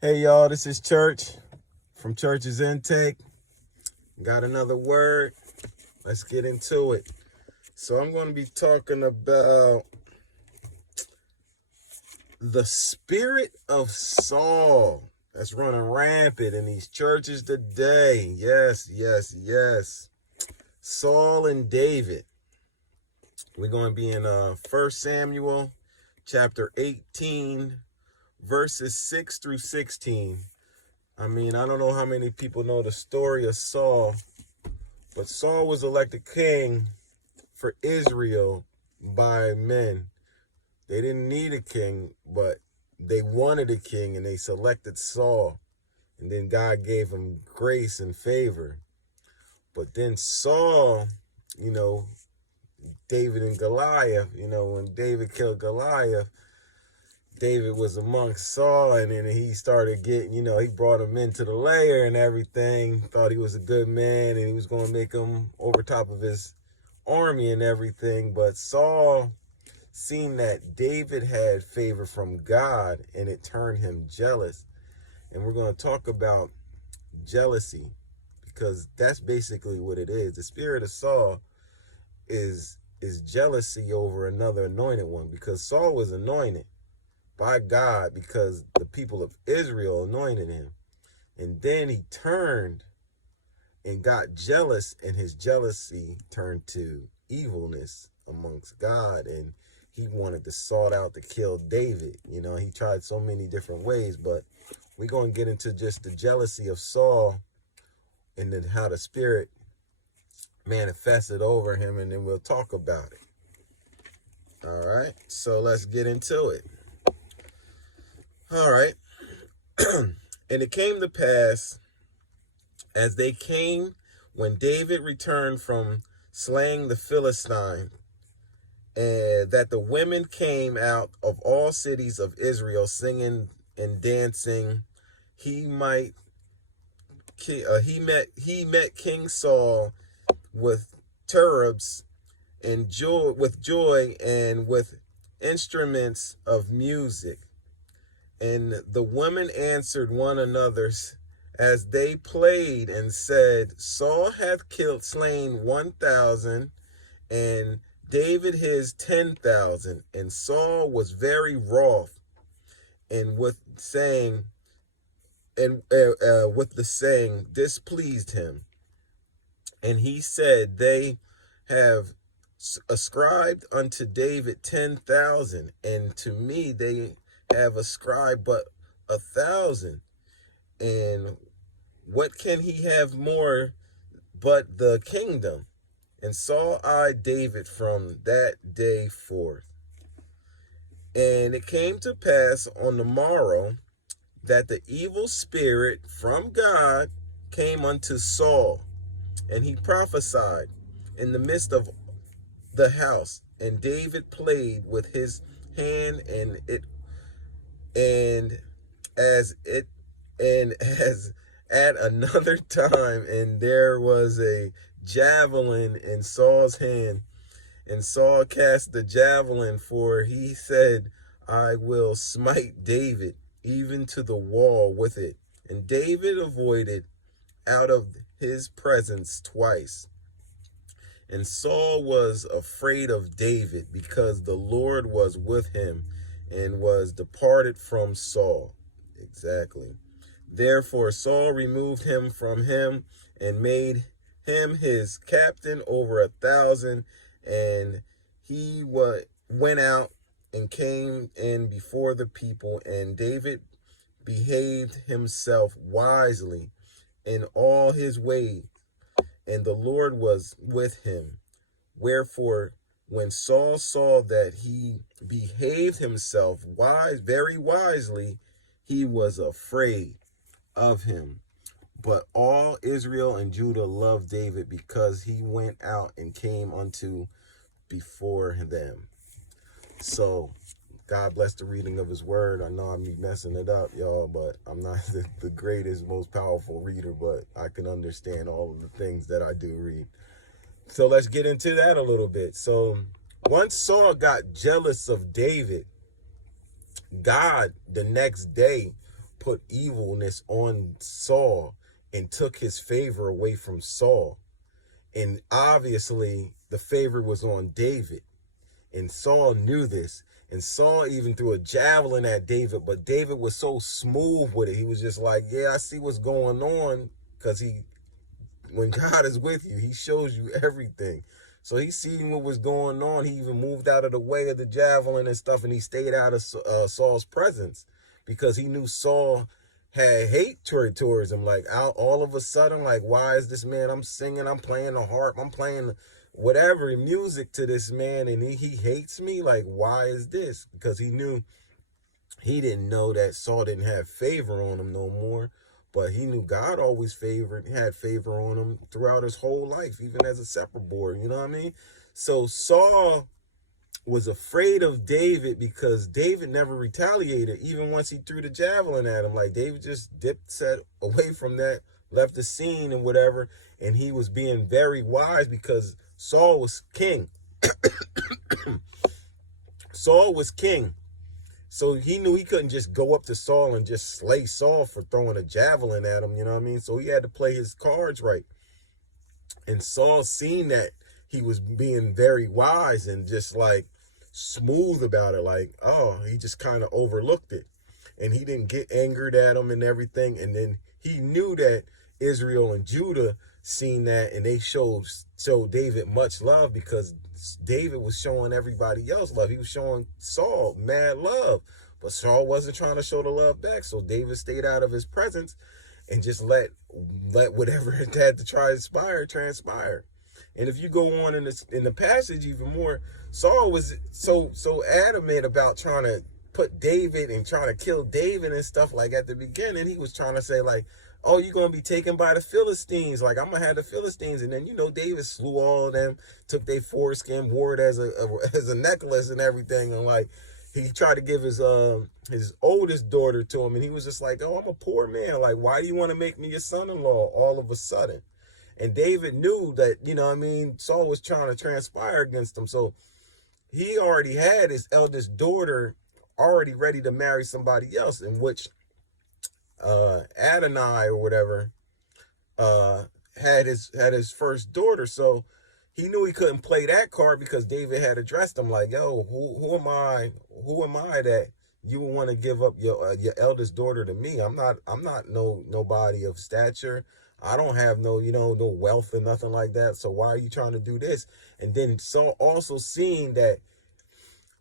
Hey y'all, this is Church from Church's Intake. Got another word. Let's get into it. So I'm going to be talking about the spirit of Saul that's running rampant in these churches today. Yes. Saul and David. We're going to be in 1 Samuel chapter 18, verses 6 through 16. I don't know how many people know the story of Saul, but Saul was elected king for Israel by men. They didn't need a king, but they wanted a king, and they selected Saul. And then God gave him grace and favor. But then Saul, David and Goliath, when David killed Goliath, David was amongst Saul, and then he started getting, he brought him into the lair and everything, thought he was a good man, and he was going to make him over top of his army and everything. But Saul seen that David had favor from God, and it turned him jealous. And we're going to talk about jealousy, because that's basically what it is. The spirit of Saul is jealousy over another anointed one, because Saul was anointed by God because the people of Israel anointed him. And then he turned and got jealous, and his jealousy turned to evilness amongst God, and he wanted to sought out to kill David. He tried so many different ways, but we're going to get into just the jealousy of Saul and then how the spirit manifested over him, and then we'll talk about it. All right, so let's get into it. All right. And it came to pass, as they came, when David returned from slaying the Philistine, that the women came out of all cities of Israel, singing and dancing. He met King Saul with cherubs and joy and with instruments of music. And the women answered one another as they played and said, Saul hath slain 1,000, and David his 10,000. And Saul was very wroth, and with the saying displeased him. And he said, They have ascribed unto David 10,000, and to me they have ascribed but 1,000. And what can he have more but the kingdom? And Saul eyed David from that day forth. And it came to pass on the morrow that the evil spirit from God came unto Saul, and he prophesied in the midst of the house. And David played with his hand, and as at another time, and there was a javelin in Saul's hand, and Saul cast the javelin, for he said, I will smite David even to the wall with it. And David avoided out of his presence twice. And Saul was afraid of David, because the Lord was with him, and was departed from Saul. Exactly. Therefore Saul removed him from him, and made him his captain over 1,000. And he went out and came in before the people. And David behaved himself wisely in all his ways, and the Lord was with him. Wherefore, when Saul saw that he behaved himself very wisely, he was afraid of him. But all Israel and Judah loved David, because he went out and came unto before them. So God bless the reading of his word. I know I'm messing it up, y'all, but I'm not the greatest, most powerful reader, but I can understand all of the things that I do read. So let's get into that a little bit. So once Saul got jealous of David, God the next day put evilness on Saul and took his favor away from Saul. And obviously the favor was on David. And Saul knew this. And Saul even threw a javelin at David, but David was so smooth with it. He was just like, yeah, I see what's going on, because when God is with you, he shows you everything. So he seen what was going on. He even moved out of the way of the javelin and stuff, and he stayed out of Saul's presence, because he knew Saul had hate towards him. Like, all of a sudden, like, why is this man, I'm singing, I'm playing the harp, I'm playing whatever music to this man, and he hates me? Like, why is this? Because he didn't know that Saul didn't have favor on him no more, but he knew God always had favor on him throughout his whole life, even as a separate boy, you know what I mean? So Saul was afraid of David because David never retaliated, even once he threw the javelin at him. Like, David just set away from that, left the scene and whatever, and he was being very wise because Saul was king. Saul was king. So he knew he couldn't just go up to Saul and just slay Saul for throwing a javelin at him, you know what I mean? So he had to play his cards right. And Saul seen that he was being very wise and just like smooth about it. Like, oh, he just kind of overlooked it. And he didn't get angered at him and everything. And then he knew that Israel and Judah seen that, and they showed David much love, because David was showing everybody else love. He was showing Saul mad love, but Saul wasn't trying to show the love back. So David stayed out of his presence and just let whatever it had to transpire. And if you go on in the passage even more, Saul was so adamant about trying to put David and trying to kill David and stuff. Like, at the beginning, he was trying to say, like, oh, you're going to be taken by the Philistines. Like, I'm going to have the Philistines. And then, David slew all of them, took their foreskin, wore it as a necklace and everything. And, like, he tried to give his oldest daughter to him. And he was just like, oh, I'm a poor man. Like, why do you want to make me your son-in-law all of a sudden? And David knew that, Saul was trying to transpire against him. So he already had his eldest daughter already ready to marry somebody else, in which Adonai or whatever had his first daughter. So he knew he couldn't play that card, because David had addressed him like, yo, who am I that you would want to give up your eldest daughter to me? I'm not nobody of stature. I don't have no wealth or nothing like that. So why are you trying to do this? And then Saul also seeing that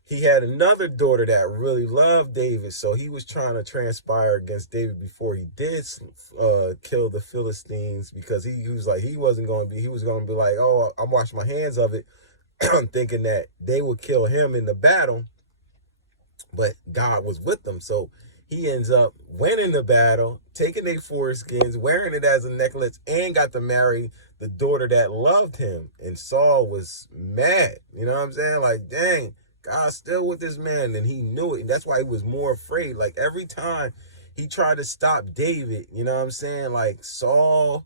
he had another daughter that really loved David, so he was trying to transpire against David before he did kill the Philistines, because he was like, he was going to be like, oh, I'm washing my hands of it, thinking that they would kill him in the battle, but God was with them. So he ends up winning the battle, taking their foreskins, wearing it as a necklace, and got to marry the daughter that loved him. And Saul was mad, you know what I'm saying? Like, dang, God's still with this man, and he knew it. And that's why he was more afraid. Like, every time he tried to stop David, you know what I'm saying? Like, Saul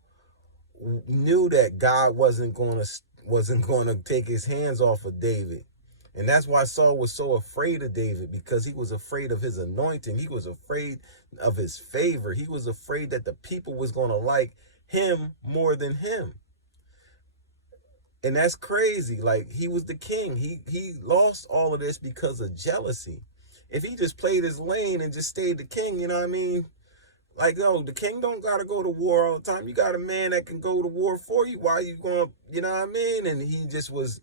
knew that God wasn't going to take his hands off of David. And that's why Saul was so afraid of David, because he was afraid of his anointing. He was afraid of his favor. He was afraid that the people was going to like him more than him. And that's crazy. Like, he was the king. He lost all of this because of jealousy. If he just played his lane and just stayed the king, you know what I mean? Like, no, the king don't got to go to war all the time. You got a man that can go to war for you. Why are you going, you know what I mean? And he just was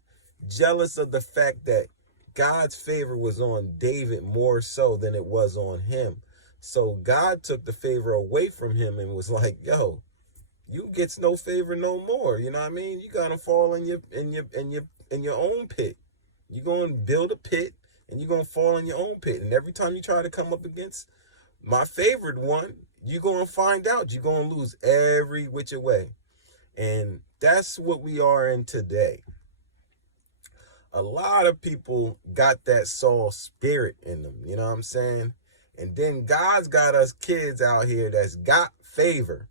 jealous of the fact that God's favor was on David more so than it was on him. So God took the favor away from him and was like, yo, you gets no favor no more. You know what I mean? You gonna fall in your own pit. You're gonna build a pit and you're gonna fall in your own pit. And every time you try to come up against my favorite one, you're gonna find out you're gonna lose every which way. And that's what we are in today. A lot of people got that Saul spirit in them, you know what I'm saying? And then God's got us kids out here that's got favor.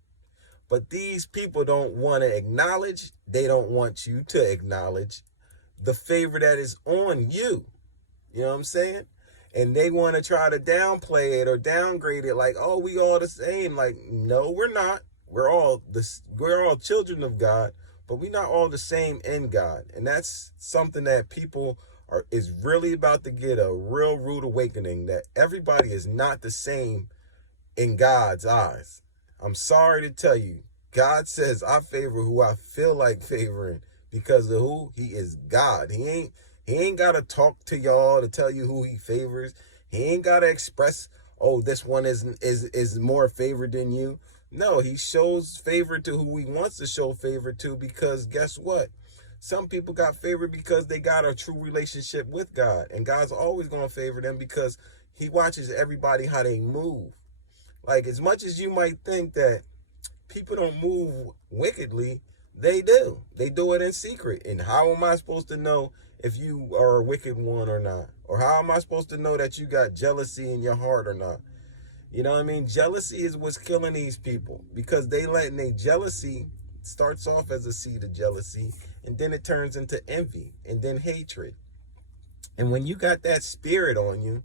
But these people don't want to acknowledge, they don't want you to acknowledge the favor that is on you. You know what I'm saying? And they want to try to downplay it or downgrade it like, oh, we all the same. Like, no, we're not. We're all children of God, but we're not all the same in God. And that's something that people is really about to get a real rude awakening, that everybody is not the same in God's eyes. I'm sorry to tell you, God says I favor who I feel like favoring because of who he is. God. He ain't got to talk to y'all to tell you who he favors. He ain't got to express, oh, this one is more favored than you. No, he shows favor to who he wants to show favor to, because guess what? Some people got favored because they got a true relationship with God, and God's always going to favor them because he watches everybody how they move. Like, as much as you might think that people don't move wickedly, they do. They do it in secret. And how am I supposed to know if you are a wicked one or not? Or how am I supposed to know that you got jealousy in your heart or not? You know what I mean? Jealousy is what's killing these people, because they letting their jealousy starts off as a seed of jealousy, and then it turns into envy and then hatred. And when you got that spirit on you,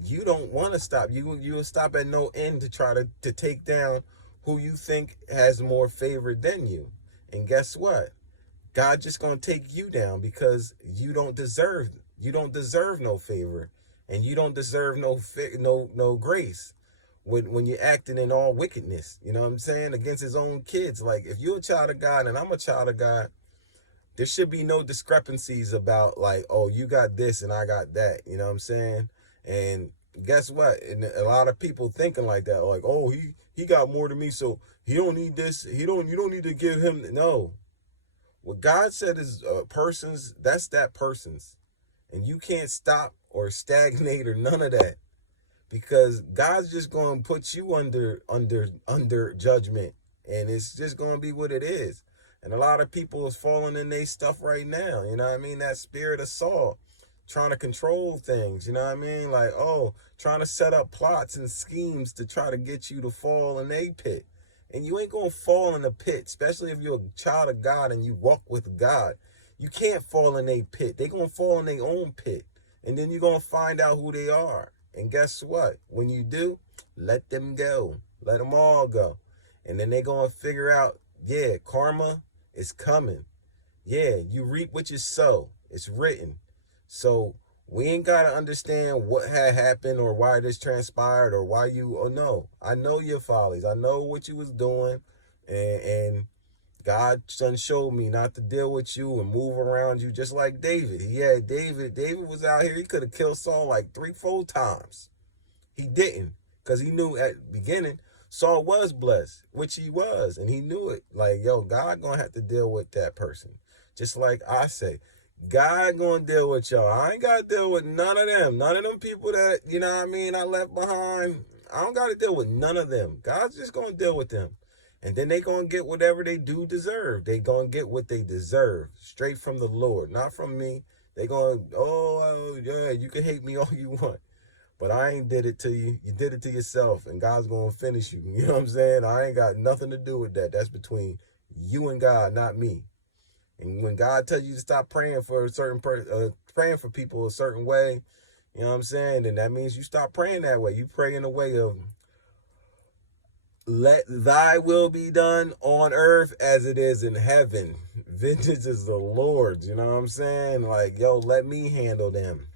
you don't want to stop. You'll stop at no end to try to take down who you think has more favor than you. And guess what? God just gonna take you down because you don't deserve no favor, and you don't deserve no grace when you're acting in all wickedness. You know what I'm saying? Against his own kids. Like, if you're a child of God and I'm a child of God, there should be no discrepancies about like, oh, you got this and I got that. You know what I'm saying? And guess what? And a lot of people thinking like that, like, oh, he got more than me, so he don't need this. You don't need to give him. No. What God said is persons, that's that person's. And you can't stop or stagnate or none of that, because God's just going to put you under judgment, and it's just going to be what it is. And a lot of people is falling in their stuff right now. You know what I mean? That spirit of Saul, trying to control things. You know what I mean? Like, oh, trying to set up plots and schemes to try to get you to fall in a pit. And you ain't going to fall in a pit, especially if you're a child of God and you walk with God. You can't fall in a pit. They're going to fall in their own pit. And then you're going to find out who they are. And guess what? When you do, let them go. Let them all go. And then they're going to figure out, yeah, karma is coming. Yeah, you reap what you sow. It's written. So we ain't got to understand what had happened or why this transpired or why you, oh no, I know your follies. I know what you was doing. And God done showed me not to deal with you and move around you, just like David. David was out here. He could have killed Saul like 3-4 times. He didn't, because he knew at the beginning Saul was blessed, which he was, and he knew it. Like, yo, God gonna have to deal with that person. Just like I say, God gonna deal with y'all. I ain't gotta deal with none of them. None of them people that, you know what I mean, I left behind. I don't gotta deal with none of them. God's just gonna deal with them. And then they gonna get whatever they do deserve. They gonna get what they deserve, straight from the Lord, not from me. They gonna, oh yeah, you can hate me all you want, but I ain't did it to you. You did it to yourself, and God's gonna finish you. You know what I'm saying? I ain't got nothing to do with that. That's between you and God, not me. And when God tells you to stop praying for a certain praying for people a certain way, you know what I'm saying? Then that means you stop praying that way. You pray in a way of, let thy will be done on earth as it is in heaven. Vengeance is the Lord's, you know what I'm saying? Like, yo, let me handle them.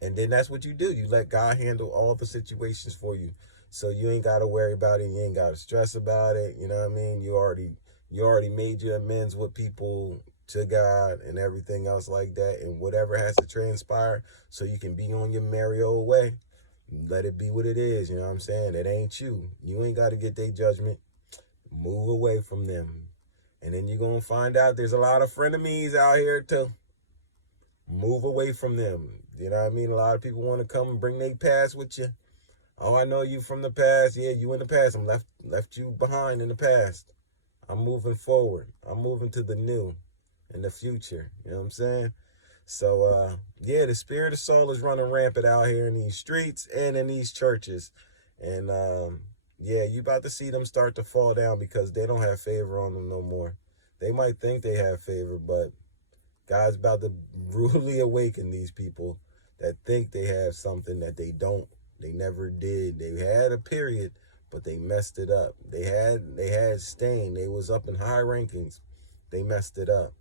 And then that's what you do. You let God handle all the situations for you. So you ain't got to worry about it. You ain't got to stress about it. You know what I mean? You already made your amends with people to God and everything else like that. And whatever has to transpire so you can be on your merry old way, let it be what it is. You know what I'm saying? It ain't you. You ain't got to get their judgment. Move away from them. And then you're going to find out there's a lot of frenemies out here too. Move away from them. You know what I mean? A lot of people want to come and bring their past with you. Oh, I know you from the past. Yeah, you in the past. I'm left you behind in the past. I'm moving forward. I'm moving to the new and the future. You know what I'm saying? So, yeah, the spirit of Saul is running rampant out here in these streets and in these churches. And, yeah, you about to see them start to fall down because they don't have favor on them no more. They might think they have favor, but God's about to brutally awaken these people that think they have something that they don't. They never did. They had a period, but they messed it up. They had stain. They was up in high rankings. They messed it up.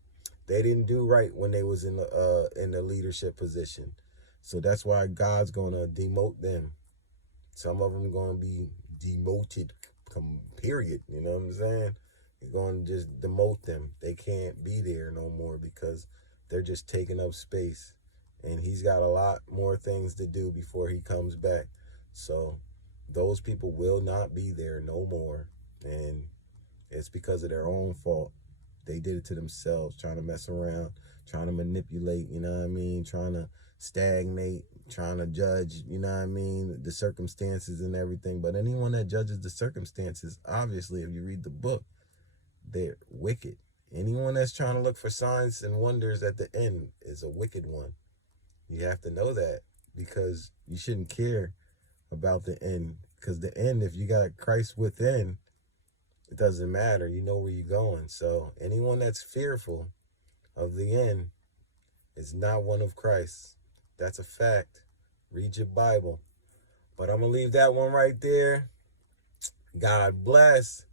They didn't do right when they was in the leadership position. So that's why God's gonna demote them. Some of them gonna be demoted, period. You know what I'm saying? He's gonna just demote them. They can't be there no more because they're just taking up space. And he's got a lot more things to do before he comes back. So those people will not be there no more. And it's because of their own fault. They did it to themselves, trying to mess around, trying to manipulate, you know what I mean? Trying to stagnate, trying to judge, you know what I mean? The circumstances and everything. But anyone that judges the circumstances, obviously, if you read the book, they're wicked. Anyone that's trying to look for signs and wonders at the end is a wicked one. You have to know that, because you shouldn't care about the end. Because the end, if you got Christ within, it doesn't matter. You know where you're going. So anyone that's fearful of the end is not one of Christ. That's a fact. Read your Bible. But I'm going to leave that one right there. God bless.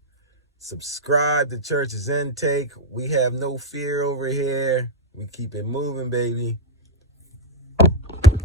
Subscribe to Church's Intake. We have no fear over here. We keep it moving, baby.